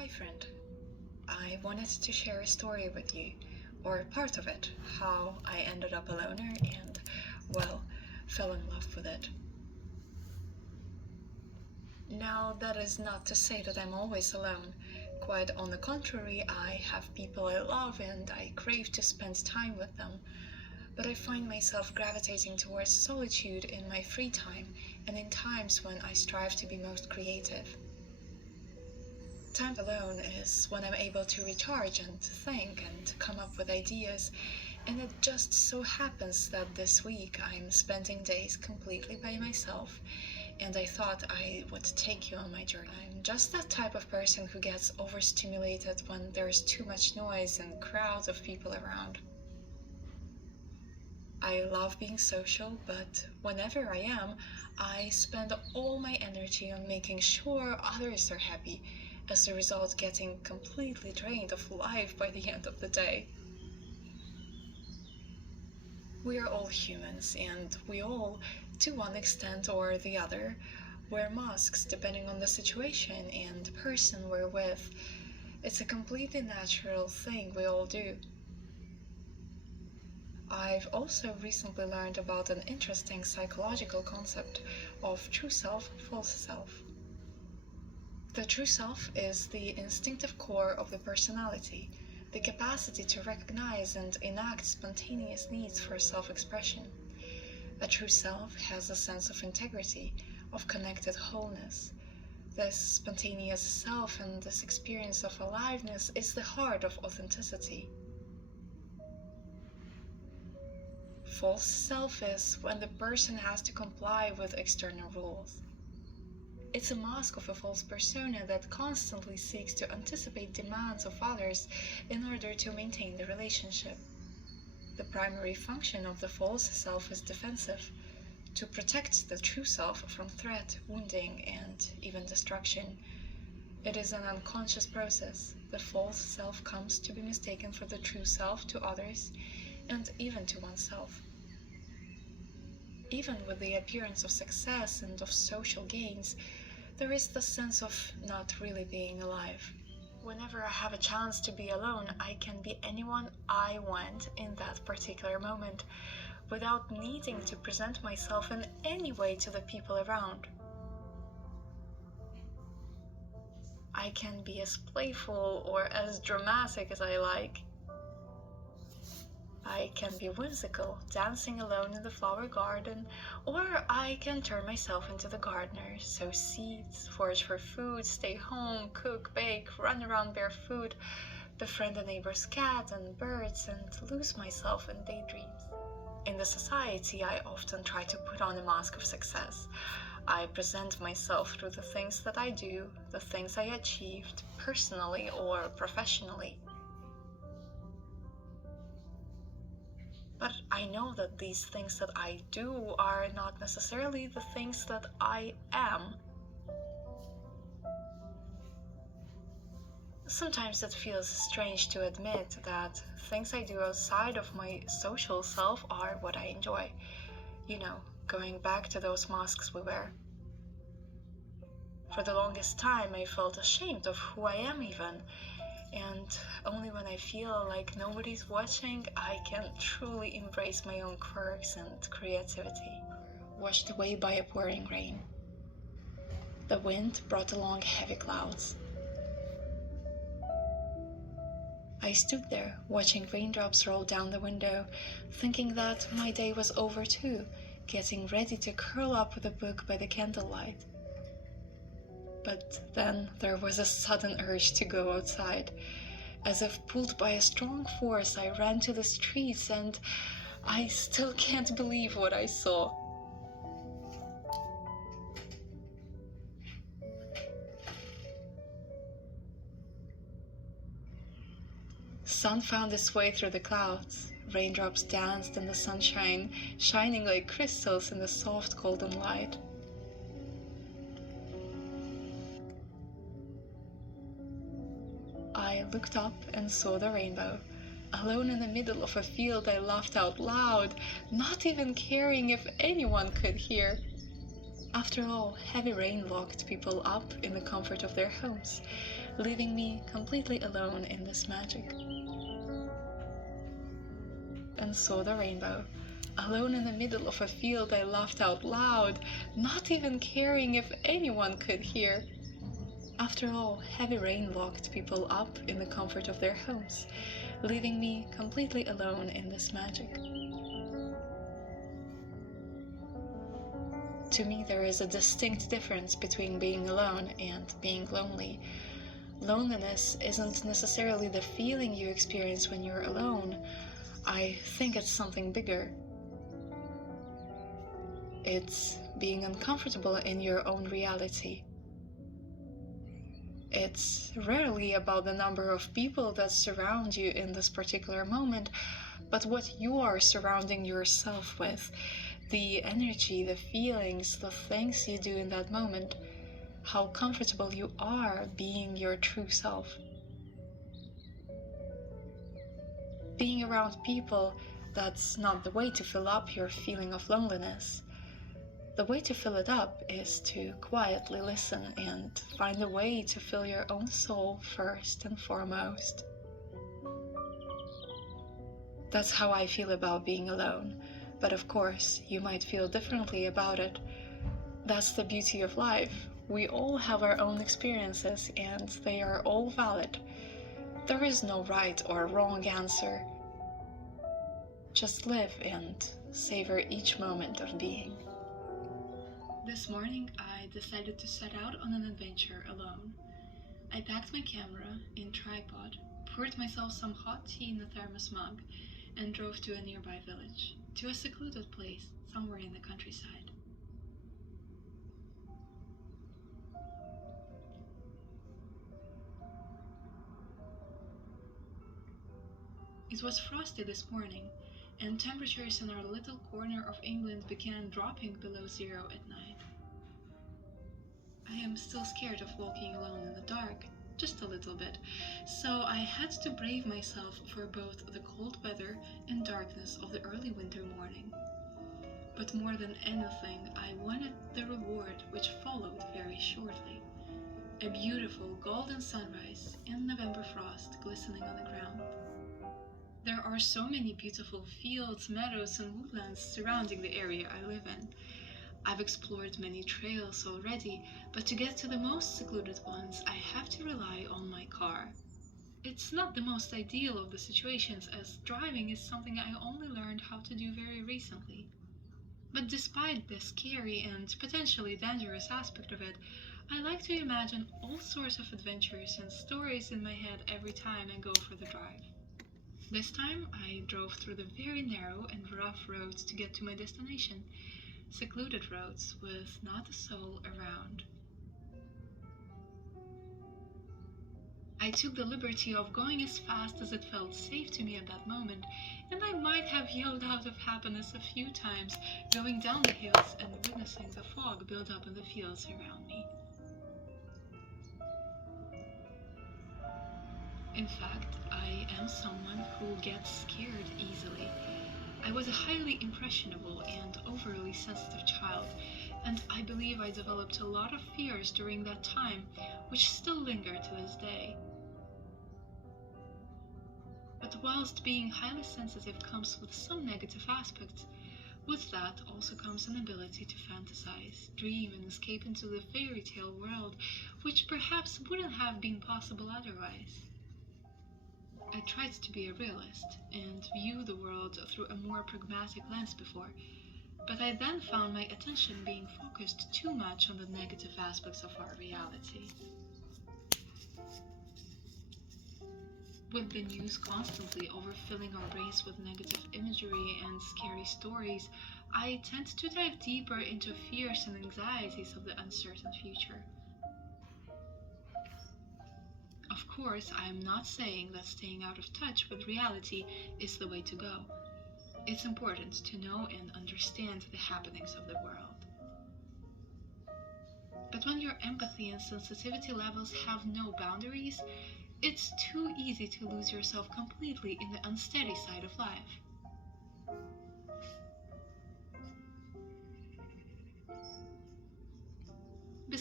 Hi friend, I wanted to share a story with you, or part of it, how I ended up a loner and, well, fell in love with it. Now, that is not to say that I'm always alone. Quite on the contrary, I have people I love and I crave to spend time with them. But I find myself gravitating towards solitude in my free time and in times when I strive to be most creative. Time alone is when I'm able to recharge and think and come up with ideas, and it just so happens that this week I'm spending days completely by myself, and I thought I would take you on my journey. I'm just that type of person who gets overstimulated when there's too much noise and crowds of people around. I love being social, but whenever I am, I spend all my energy on making sure others are happy, as a result getting completely drained of life by the end of the day. We are all humans, and we all, to one extent or the other, wear masks depending on the situation and person we're with. It's a completely natural thing we all do. I've also recently learned about an interesting psychological concept of true self, false self. The true self is the instinctive core of the personality, the capacity to recognize and enact spontaneous needs for self-expression. A true self has a sense of integrity, of connected wholeness. This spontaneous self and this experience of aliveness is the heart of authenticity. False self is when the person has to comply with external rules. It's a mask of a false persona that constantly seeks to anticipate demands of others in order to maintain the relationship. The primary function of the false self is defensive, to protect the true self from threat, wounding, and even destruction. It is an unconscious process. The false self comes to be mistaken for the true self to others, and even to oneself. Even with the appearance of success and of social gains, there is the sense of not really being alive. Whenever I have a chance to be alone, I can be anyone I want in that particular moment, without needing to present myself in any way to the people around. I can be as playful or as dramatic as I like. I can be whimsical, dancing alone in the flower garden, or I can turn myself into the gardener, sow seeds, forage for food, stay home, cook, bake, run around barefoot, befriend a neighbor's cat and birds, and lose myself in daydreams. In the society, I often try to put on a mask of success. I present myself through the things that I do, the things I achieved, personally or professionally. But I know that these things that I do are not necessarily the things that I am. Sometimes it feels strange to admit that things I do outside of my social self are what I enjoy. You know, going back to those masks we wear. For the longest time, I felt ashamed of who I am even. And only when I feel like nobody's watching, I can truly embrace my own quirks and creativity. Washed away by a pouring rain. The wind brought along heavy clouds. I stood there, watching raindrops roll down the window, thinking that my day was over too, getting ready to curl up with a book by the candlelight. But then there was a sudden urge to go outside. As if pulled by a strong force, I ran to the streets, and I still can't believe what I saw. Sun found its way through the clouds. Raindrops danced in the sunshine, shining like crystals in the soft golden light. I looked up and saw the rainbow. Alone in the middle of a field, I laughed out loud, not even caring if anyone could hear. After all, heavy rain locked people up in the comfort of their homes. leaving me completely alone in this magic. And saw the rainbow. Alone in the middle of a field, I laughed out loud, not even caring if anyone could hear. After all, heavy rain locked people up in the comfort of their homes, leaving me completely alone in this magic. To me, there is a distinct difference between being alone and being lonely. Loneliness isn't necessarily the feeling you experience when you're alone. I think it's something bigger. It's being uncomfortable in your own reality. It's rarely about the number of people that surround you in this particular moment, but what you are surrounding yourself with, the energy, the feelings, the things you do in that moment, how comfortable you are being your true self. Being around people, that's not the way to fill up your feeling of loneliness. The way to fill it up is to quietly listen and find a way to fill your own soul first and foremost. That's how I feel about being alone, but of course, you might feel differently about it. That's the beauty of life. We all have our own experiences and they are all valid. There is no right or wrong answer. Just live and savor each moment of being. This morning, I decided to set out on an adventure alone. I packed my camera in tripod, poured myself some hot tea in a thermos mug, and drove to a nearby village, to a secluded place somewhere in the countryside. It was frosty this morning, and temperatures in our little corner of England began dropping below zero at night. I am still scared of walking alone in the dark, just a little bit, so I had to brave myself for both the cold weather and darkness of the early winter morning. But more than anything, I wanted the reward which followed very shortly. A beautiful golden sunrise and November frost glistening on the ground. There are so many beautiful fields, meadows, and woodlands surrounding the area I live in. I've explored many trails already, but to get to the most secluded ones, I have to rely on my car. It's not the most ideal of the situations, as driving is something I only learned how to do very recently. But despite the scary and potentially dangerous aspect of it, I like to imagine all sorts of adventures and stories in my head every time I go for the drive. This time, I drove through the very narrow and rough roads to get to my destination, secluded roads with not a soul around. I took the liberty of going as fast as it felt safe to me at that moment, and I might have yelled out of happiness a few times, going down the hills and witnessing the fog build up in the fields around me. In fact, I am someone who gets scared easily. I was a highly impressionable and overly sensitive child, and I believe I developed a lot of fears during that time, which still linger to this day. But whilst being highly sensitive comes with some negative aspects, with that also comes an ability to fantasize, dream, and escape into the fairy tale world, which perhaps wouldn't have been possible otherwise. I tried to be a realist and view the world through a more pragmatic lens before, but I then found my attention being focused too much on the negative aspects of our reality. With the news constantly overfilling our brains with negative imagery and scary stories, I tend to dive deeper into fears and anxieties of the uncertain future. Of course, I am not saying that staying out of touch with reality is the way to go. It's important to know and understand the happenings of the world. But when your empathy and sensitivity levels have no boundaries, it's too easy to lose yourself completely in the unsteady side of life.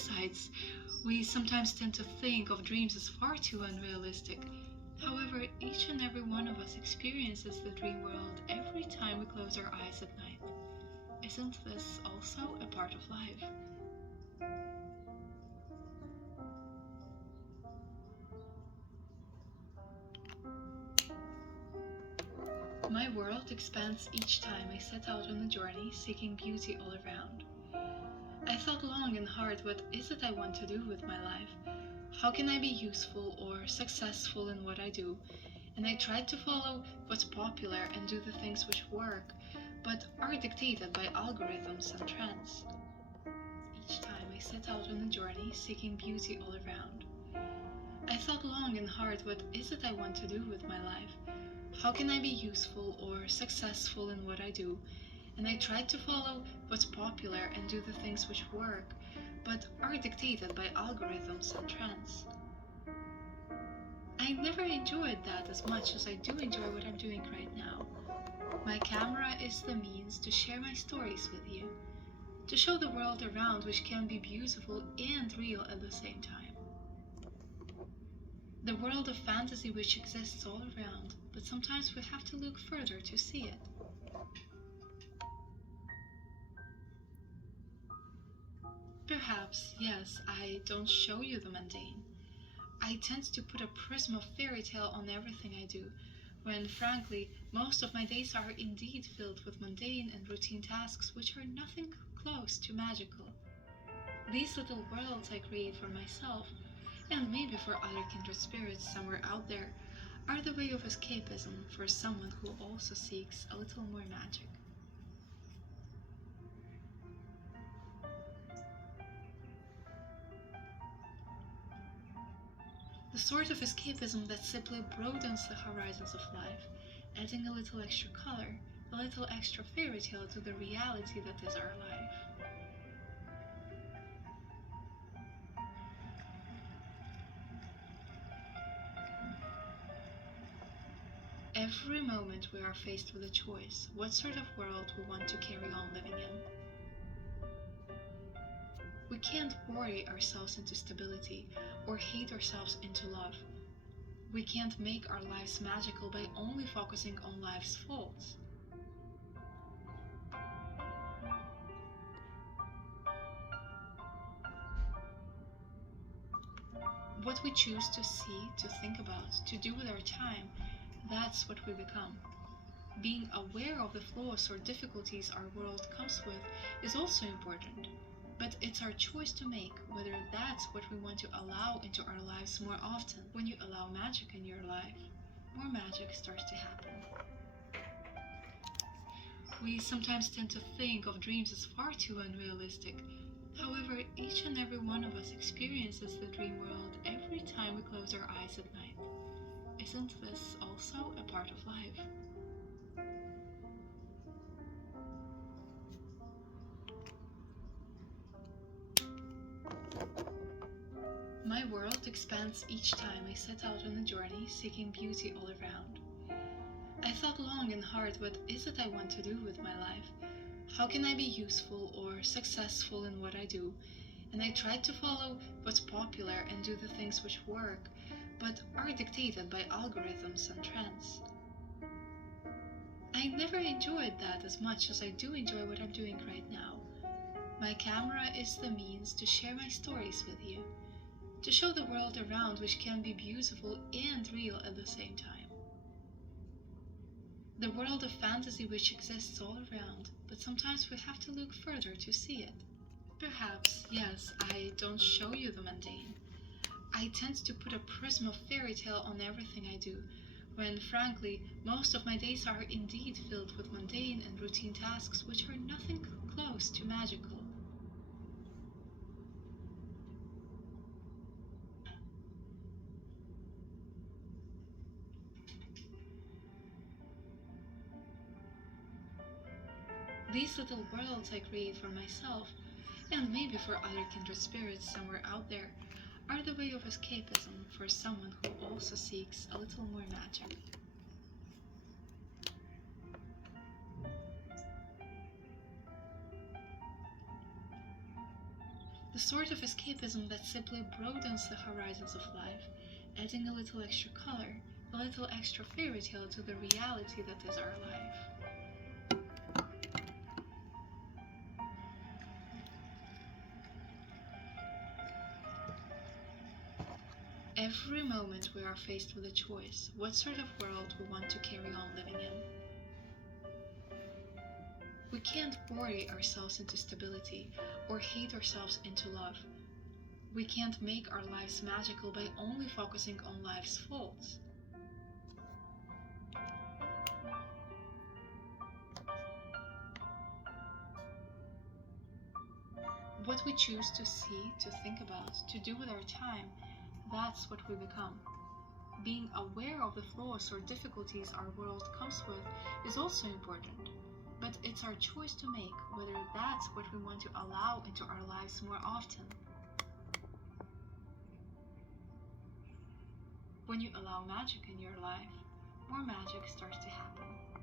insights. We sometimes tend to think of dreams as far too unrealistic. However, each and every one of us experiences the dream world every time we close our eyes at night. Isn't this also a part of life? My world expands each time I set out on a journey seeking beauty all around. I thought long and hard, what is it I want to do with my life? How can I be useful or successful in what I do? And I tried to follow what's popular and do the things which work, but are dictated by algorithms and trends. Each time I set out on a journey seeking beauty all around. I thought long and hard, what is it I want to do with my life? How can I be useful or successful in what I do? And I tried to follow what's popular and do the things which work, but are dictated by algorithms and trends. I never enjoyed that as much as I do enjoy what I'm doing right now. My camera is the means to share my stories with you, to show the world around, which can be beautiful and real at the same time. The world of fantasy which exists all around, but sometimes we have to look further to see it. Perhaps, yes, I don't show you the mundane. I tend to put a prism of fairy tale on everything I do, when frankly, most of my days are indeed filled with mundane and routine tasks which are nothing close to magical. These little worlds I create for myself, and maybe for other kindred spirits somewhere out there, are the way of escapism for someone who also seeks a little more magic. The sort of escapism that simply broadens the horizons of life, adding a little extra color, a little extra fairy tale to the reality that is our life. Every moment we are faced with a choice, what sort of world we want to carry on living in. We can't worry ourselves into stability or hate ourselves into love. We can't make our lives magical by only focusing on life's faults. What we choose to see, to think about, to do with our time, that's what we become. Being aware of the flaws or difficulties our world comes with is also important, but it's our choice to make whether that's what we want to allow into our lives more often. When you allow magic in your life, more magic starts to happen. We sometimes tend to think of dreams as far too unrealistic. However, each and every one of us experiences the dream world every time we close our eyes at night. Isn't this also a part of life? My world expands each time I set out on a journey seeking beauty all around. I thought long and hard, what is it I want to do with my life? How can I be useful or successful in what I do? And I tried to follow what's popular and do the things which work, but are dictated by algorithms and trends. I never enjoyed that as much as I do enjoy what I'm doing right now. My camera is the means to share my stories with you, to show the world around, which can be beautiful and real at the same time. The world of fantasy which exists all around, but sometimes we have to look further to see it. Perhaps, yes, I don't show you the mundane. I tend to put a prism of fairy tale on everything I do, when frankly, most of my days are indeed filled with mundane and routine tasks which are nothing close to magical. These little worlds I create for myself, and maybe for other kindred spirits somewhere out there, are the way of escapism for someone who also seeks a little more magic. The sort of escapism that simply broadens the horizons of life, adding a little extra color, a little extra fairy tale to the reality that is our life. Every moment we are faced with a choice, what sort of world we want to carry on living in. We can't worry ourselves into stability or hate ourselves into love. We can't make our lives magical by only focusing on life's faults. What we choose to see, to think about, to do with our time, that's what we become. Being aware of the flaws or difficulties our world comes with is also important, but it's our choice to make whether that's what we want to allow into our lives more often. When you allow magic in your life, more magic starts to happen.